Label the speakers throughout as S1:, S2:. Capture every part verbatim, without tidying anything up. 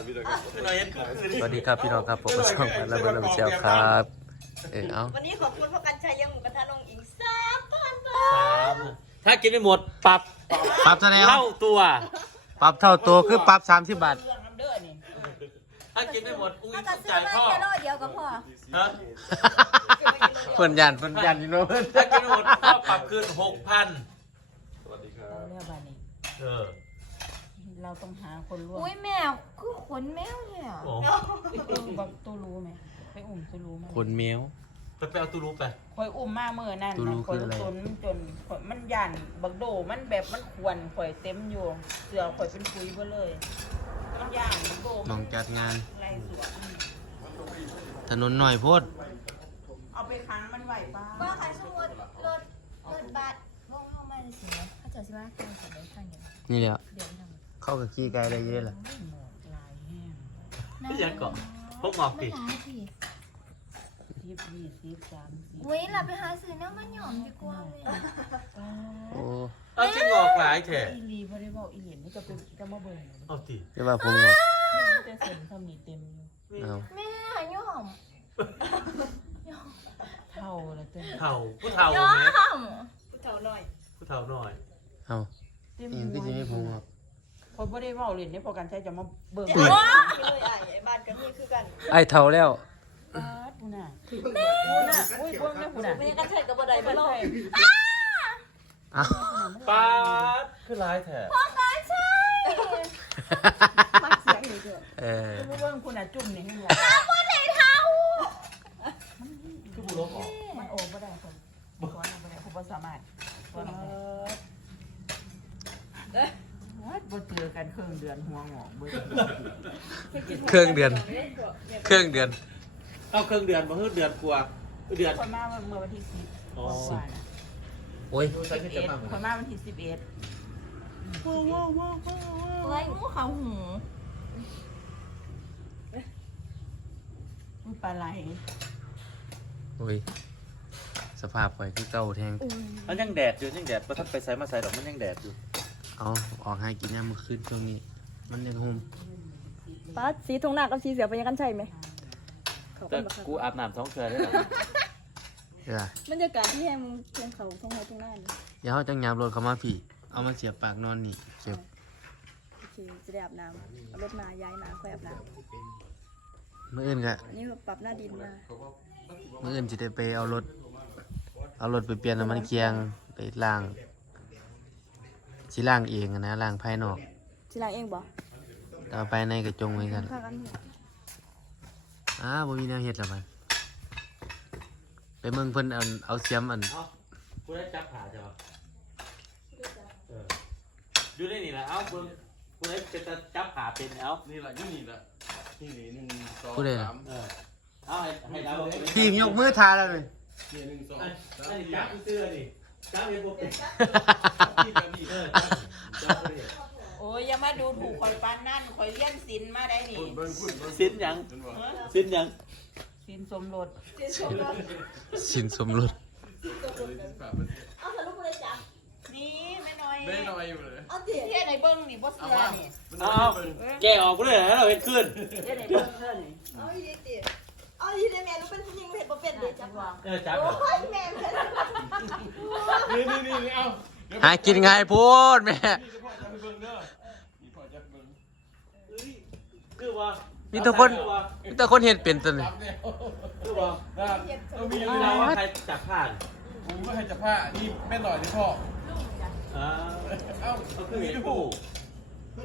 S1: สวัสดีครับพี่น้องครับผมก็ช่องพันระเบิดระเบิดเชียวครับเออเอา
S2: วันนี้ขอบคุณพ่อกันชัยยังหมูกระทะลงอิงสามพันบาท
S3: ถ้ากินไม่หมดปรับ
S1: ปรับเท่าไหร่
S3: เท่าตัว
S1: ปรับเท่าตัวคือปรับสามสิบบาท
S3: ถ้ากินไม่หมดอุ้ย
S2: ถ้า
S3: ต้
S2: จะ
S3: อง
S2: ซื้อ
S3: จ่าย
S2: มา
S3: พ่อ
S2: แค่ร้อยเดียวก็พอ
S3: ฮะ
S1: เพิ่นยันเพิ่นยันอยู่เนาะ
S3: ถ้ากินไม่หมดพ่อปรับคืนหกพัน
S4: เราเรียกบานี้
S3: เออ
S4: เราต้องหาคนร่วม
S2: อุ้ยแมวคือขนแมวเนี่ย
S3: โอ้
S4: บักตู้รู้ไหมไปอุ่มตู้รู้ไหม
S1: คนเมียว
S3: ไปไปเอาตู้รู้ไป
S4: คอยอุ่มมาเมื่อนั่น
S1: ตู้รู้
S4: คอย
S1: คืออะไร
S4: จนจนข่อยมันยันบักโดมันแบบมันควรข่อยเต็มอยู่เสือข่อยเป็นคุยไปเลยมันย่างบักโด
S1: มองจัดงาน
S4: ไรสวน
S1: ถนนหน่อยโพด
S4: เอาไปค้างมันไหวป้า
S2: ว่าใครสมมติรถรถบัสวงเข้ามาจะสินะถ้าเจอสิว่าใครจะได้ทางเดียว
S1: นี่แหละ
S2: เดี๋ยวทาง
S1: เข้ากับขี้ไก่อะไรเยอะล่ะ
S4: ไม่หมดลายแห้ง
S3: ไม่อยากเกาะพวกหมอกดิ
S2: ไม่ร้ายสิ
S4: สิบยี่สิบสามสิบ
S2: อุ้ยเราไปหาซื้อน้ำมันหยอมดีกว่าเลย
S4: ป้า
S1: โอ้
S3: เอาจิ้งออกหลายแฉะ
S4: อีลีบริบอกอีเหรียญนี่จะเป็นจะมาเบิ่ง
S3: เอาสิ
S1: จะว่าผมว่า
S4: นี่จะเซ็นคำนี้เต็มอยู่
S1: เอา
S2: แม่หยอม
S4: เท่าแล้วเต็ม
S3: เท่าผู้เท่า
S2: หยอ
S3: ไหม
S2: มผู้เฒ่าหน่อย
S3: ผู้เท่าหน่อย
S1: เอา
S4: เต็ม
S1: เองก็จะไม่ผมว่า
S4: พอไม่ได้บอกเหรียญนี่พอกันใช้จะมาเบิ่ง
S2: เดี๋ยวไม่เลยอ่ะไอ้บ้านกันนี่คือกัน
S1: ไอ้เท่าแล้ว
S4: ป้าดปูน่ะปูน่ะอุ้ยเบิ่งได้ปูน่ะ
S2: ไม่ยังกันใช่กับบันไดไม่รอด
S1: เอา
S3: ป้าดคือหลายแฉะ
S2: พ่อกันใช่มักเสียงอยู่เถอะ
S1: เออ
S4: คือเบิ่งปูน่ะจุ่มนี่ให้หมด
S2: บันไดเท้า
S3: คือผู้ลบออก
S4: มันโอ้บ่ได้คนบ่ได้บ่ได้ผู้บ่สามารถบ่ได้วัดบ่เจอกันครึ่งเดือนหัวงอกเบิ่ง
S1: เครื่องเดือน เครื่องเดือน
S3: เอาเครื่องเดือนมาเพิ่มเดือนกว่าเดือน
S4: คนมาเมื่อวันที่สิบ
S3: อ๋อ
S1: โอ้ย
S3: ดูใช้ที่จะมา
S4: คนมาวันที่สิบเอ็ด
S2: ไว้งูเขาหู
S4: อุ้ยปลาไหล
S1: โอ้ยสภาพข่อยคือเก่าแทง
S3: มันยังแดดอยู่ยังแดดเพราะท่านไปใส่มาใส่ดอกมันยังแดดอยู่
S1: เอาออกให้กินยามมื้อคืนช่วงนี้ มันยังโฮม
S2: ป้าสีทงหน้ากับสีเสือเป็นยังกันใช่ไหม
S3: แต่กูอาบน้ำท้องเชือได้หรอ
S1: เด้อ
S2: บรรยากาศที่แห้งทงเขาทงเขาทงหน้านี่
S1: เดี๋ยวเขาจังยามรถเข้ามาพี่ เอามาเสียบปากนอนนี่เก็บ
S2: โอเคจะได้อาบน้ำเอารถมาย้ายมาค่อยอาบน้
S1: มื้ออื่นก็
S2: ำอันนี้ปรับหน้าดินมา
S1: มื้ออื่นสิได้ไปเอารถ เอารถไปเปลี่ยนน้ำมันเกียงไปล้างสิล้างเองอะนะล้างภายนอก
S2: สิลาเองบ่
S1: แต่เอาภายในก็จงไว้กัน
S2: ค่ากันหัว
S1: อ้าบ่มีแนวเฮ็ดแล้วมันไปเมืองเพิ่นเอาเอาเสียมอัน
S3: เอากูได้จับขาจ้ะเอออยู่ได้นี่แหละเอาเบิ้งกูได้จะจับขาเป็นเอา
S5: นี่แหละยี่นี่แหละนี่นี่หนึ่งสอง
S1: ผู้ใดล่ะ
S5: สาม
S3: เออเอาให้ให้ดาว
S1: พี่ยกมือทาแล้วเลย
S5: นี่หนึ่งสอง
S3: อัน
S5: สาม
S3: อันนี้จับเสื้อนี่จับเห็นบ่เป็น
S5: นี่แบบนี้
S3: เออจับเลย
S4: โอ้ยอย่ามาดูถูกข่อยปานนั่นข่อยเลี้ยนสินมาได้นี่
S5: คุณเบิ้งคุณเบิ้ง
S3: สิ้นยัง
S5: เห็นบ่
S3: สิ้นยัง
S4: สินสมรส
S1: สินสมรส
S2: เอาสรุปเลยจ้ะ
S4: นี่แม่น้อย
S5: ไม่น้อยอยู่เลย
S2: เอาดิ
S4: เฮ็ดให้เบิ่งนี่บ่
S5: เอา
S4: เชื่อ
S5: ว่า
S4: นี่
S5: มัน
S3: เอา
S5: น้อย
S3: เอา
S5: เบิ้ง
S3: แกะออกกูเลยให้เราเห็นขึ้น
S4: เฮ็ดให้เบิ่งเด้อนี่
S2: เอาอีดิเอาอีดิแม่รู้เป็นผู้หญิงเห็นบ่เป็นเลยจ้ะว่า
S3: เออจับ
S2: โอ้ยแม่แม่
S5: นี่นี่นี่เอา
S1: หากินง่ายโพูดแม่
S5: นี่จะพ่อจะไปเบิ้งเด้อนี่พ่อจะเบิ้ง
S3: คือว่า
S1: มีแต่คนมีแต่คนเฮ็ดเป็นตัวนี้
S5: จับเนี่ย
S3: คือว่า
S5: นะครับเอามี
S3: คือ
S5: อะไร
S3: เราว่าใครจับผ่าน
S5: ผมก็ให้จับผ้านี่แม่หน่อยนี่พ่อ
S3: อ่า
S5: เอ้า
S3: ก็คือเห็นผู้
S5: บ้า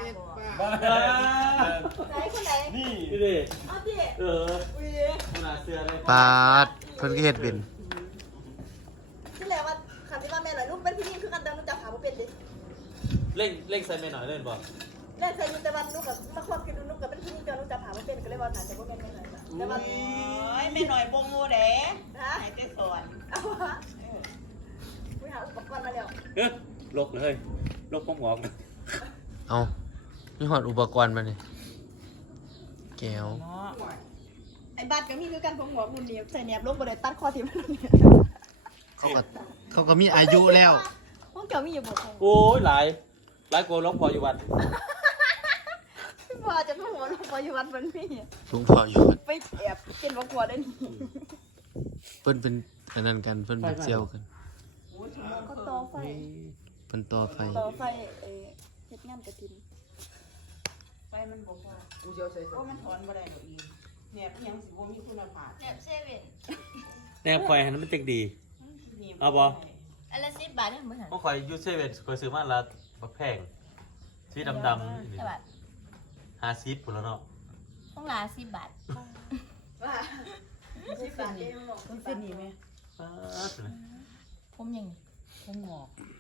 S2: ไหนคนไหน
S5: นี่
S3: นี่ดิ
S2: เอาดิ
S3: เออ
S2: อุ้ย
S3: ขนาดเสื้อเลย
S1: ปาดเพิ่นก็เฮ็ดเป็น
S2: ที่แหละว่าคำที่ว่าแม่หน่อยลูกเป็นผู้หญิงคือกันแต่ลูกจับขาบ่เป็นดิ
S3: เร่งเร่งใส่แม่หน่อยเล่นบอล
S2: แรกเคยอยู่แต่ว่าลูกกับมาควบกินดูลูกกับเป็นผู้หญิงแต่ลูกจับขาบ่เป็นก็เลยว่าหนาจะบ่แม่นแม่หน่อยแต่ว่า
S4: โอ้ยแม่น้อยบ่งูเด้
S2: ฮะ
S4: ให้แต่สอน
S2: เอาวะอุ้ยหาอุปกรณ์มาแล้ว
S3: เฮ้ยลกเลยลกป้องหอก
S1: เอามีหอดอุปกรณ์มานี่แก้ว
S4: เนาะ
S2: ไอ้บ้านก็มีคือกันผมหัวคุณเดียวใส่แหนบลงบ่ได้ตัดคอที่มันเนี่ย
S1: เขาก็เขาก็มีอายุแล้ว
S2: ห้องเก่ามีอยู่บ่ของ
S3: โอ้ยหลายหลายกว่าลกพออยู่วัน
S2: มพ่อจะไม่หัวลงพออยู่วัดมันมี
S1: ลุงพ่ออยู่
S2: ไปแอบกินบักหัวได้นี่
S1: เพิ่นเป็นอันนั้นกันเพิ่นเป็นเซียวกัน
S2: ก็ต่อไฟ
S1: เพิ่นต่อไฟ
S2: ต่อไฟเออเฮ็ดงานกระถิน
S4: ไปมันบ่พอกูเจียวใส่โอ้มันถอนบ่ได้ดอกอีแหนบอิหยังสิบ่มีคุณภาพ
S2: แนบเซเว่น
S3: แนวคอยหันมันจังดี
S4: นี่
S3: เอาบ่
S2: อันละสิบบาทเนี่ยเหมือนกัน
S3: พวกคอยยูเซเว่นคอยซื้อมาละบักแพงสีดำดำ
S2: ใช่บาท
S3: ห้าสิบพุ่นแล้วเนาะ
S2: ต้องลาสิบบาทว่าสิบบาทเองหรอก
S4: มันเป็นนี่แม่
S3: ป๊าดเลย
S2: ผมยัง
S4: ผมงอก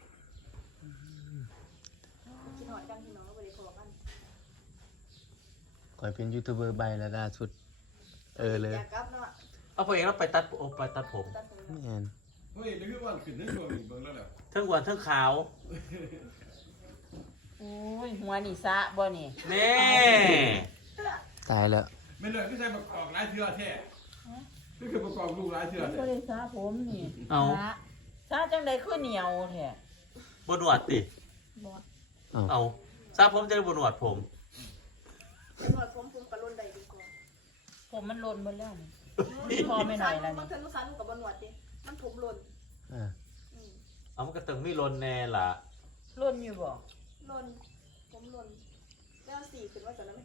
S2: คิดหอยดังที่น้องก็ไปเลยพอกัน
S1: ข่อยเป็นยูทูบเบอร์ใบแล้วล่าสุด เออเลย
S2: อยากกลับเนาะ
S3: เอาไปเองแล้วไปตัดโอไปตัดผม
S2: ตัดผม
S1: แม่น
S5: เฮ้ยนี่คือวันขึ้นได้ช่วงนี้เบิ่งแล้วแหละ
S3: เทั้งวันเทั้งขาว
S4: โอ้ยหัวนี่ซะบ่นี่
S3: แม่
S1: ตายแล้ว
S5: ไม่เลยที่ใช้ประกอบหลายเทื่อแท้นี่คือประกอบลูกหลายเทื่อ
S4: บ่
S5: แท้
S4: ได้ซะผมนี่
S3: เอา
S4: ซะซะจังได๋คือเหนียวแท้
S3: บนหนวดติ
S2: บอส
S1: เอ้า
S3: เอาทราบผมจะได้บนหนวดผม
S2: เป็นหอยผมผมกระลุนใดดีกว่า
S4: ผมมันหล่นเบิดแล้วนี่พอไม่หน่อยแล้ว
S2: บาง
S4: นี่
S2: เทอนุสานกับบนหนวดดิมันผมหล่น
S1: อ่า
S2: อืม
S3: เอามันก็ตึงไม่ลนแน่ล่ะ
S4: หล่นอยู่บ่
S2: หล่นผมหล่นแล้วสี่ขึ้นว่าจะนั้นไหม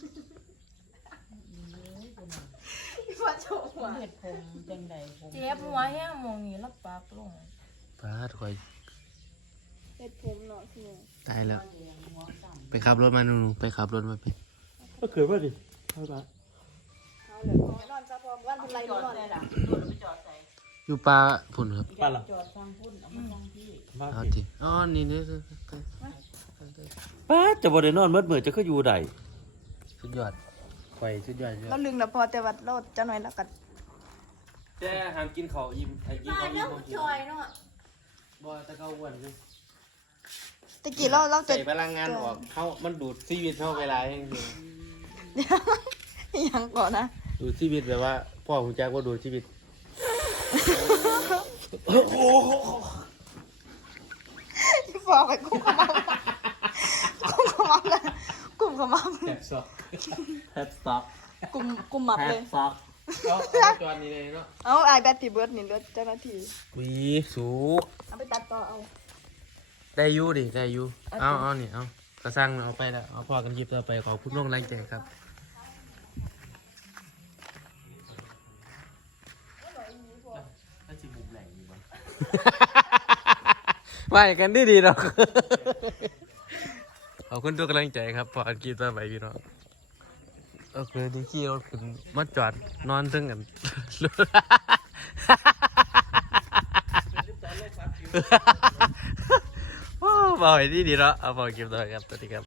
S4: โอ้ยบ่น่า
S2: ว่าโชว์หัว
S4: เฮ็ดผมจังไดผม
S6: เจ็บหัวแห้งมองนี้แล้วปากลง
S1: พาดข่อย
S2: เฮ็ดผมเนาะคือ
S1: ตายแล้ว
S4: หัวแดงหัวดำ
S1: ไปขับรถมาหนูๆไปขับรถมาไป
S3: ก็เกิดว่าดิเท่าไหร่
S2: เอาเลยขอนอนซะพอวันเป็นไร
S4: จอด
S2: นอน
S4: ได้
S2: เลย
S4: ล่ะ
S2: ล่ะ
S4: โดดไปจอดใส่
S1: อยู่ปลาพุ่นครับ
S3: ป้าล่ะ
S4: จอดฟังพุ่นเอามาฟังพี่
S3: บ้า
S1: เอา
S3: สิ
S1: ทีอ๋อนี่นี่
S3: ป้าจะบ่ได้นอนเมื่อเมื่อจะก็อยู่ใด
S1: สุดยอดข่อยสุดยอด
S2: เราลึงนะพอแต่ว่าเราจะหน่อยแล้วกัน
S1: แต่ห้ามกินข้าวอิ่มให้กิน
S6: บ้า
S1: ข้าวน อิ่
S6: แล้
S1: ม
S6: วจอยเนาะ
S1: บ่ตะเกาอ้วนอยู่
S2: ตะกี้เราเราจะ
S1: ใส่พลังงานออกเฮามันดูดชีวิตเฮาเวลาแห่ง
S2: ยังก่อนนะ
S1: ดูดชีวิตแบบว่าพ่อฮู้จักว่าดูดชีวิต
S2: ฟอกไปกุ้งขมับกุ้งขมับเลยกุ้งขมับ
S3: แฮปซ็อกแฮปซ็อก
S2: กุ้งกุ้งหมับ
S3: แฮ
S2: เล
S3: ป
S2: ย
S3: ซ็อก
S1: เอาเอาจอนี้เลยเนาะ
S2: เอาไอแบตที่เบิร์ดนี่เลือดเจ้าหน้าที่
S1: วีสูก
S2: เอาไปตัดต่อเอา
S1: ได้อยู่ดิได้อยู่เอาเอานี่เอากระสังเอาไปแล้วเอาพอกันหยิบต่อไปขอบคุณน้องแรงใจครับ
S3: ถ้าจิมุมแหล่งอยู่บ้าง
S1: ว่าอย่างกันดีดีๆเนาะ ขอบคุณทุกกำลังใจครับพอกันกีต่อไปพี่น้องโอเคดีขี่รถขึ้นมาจอดนอนซึ่งกัน โอ้บ่อยดีดีเนาะเอาพอเก็บตัวครับสวัสดีครับ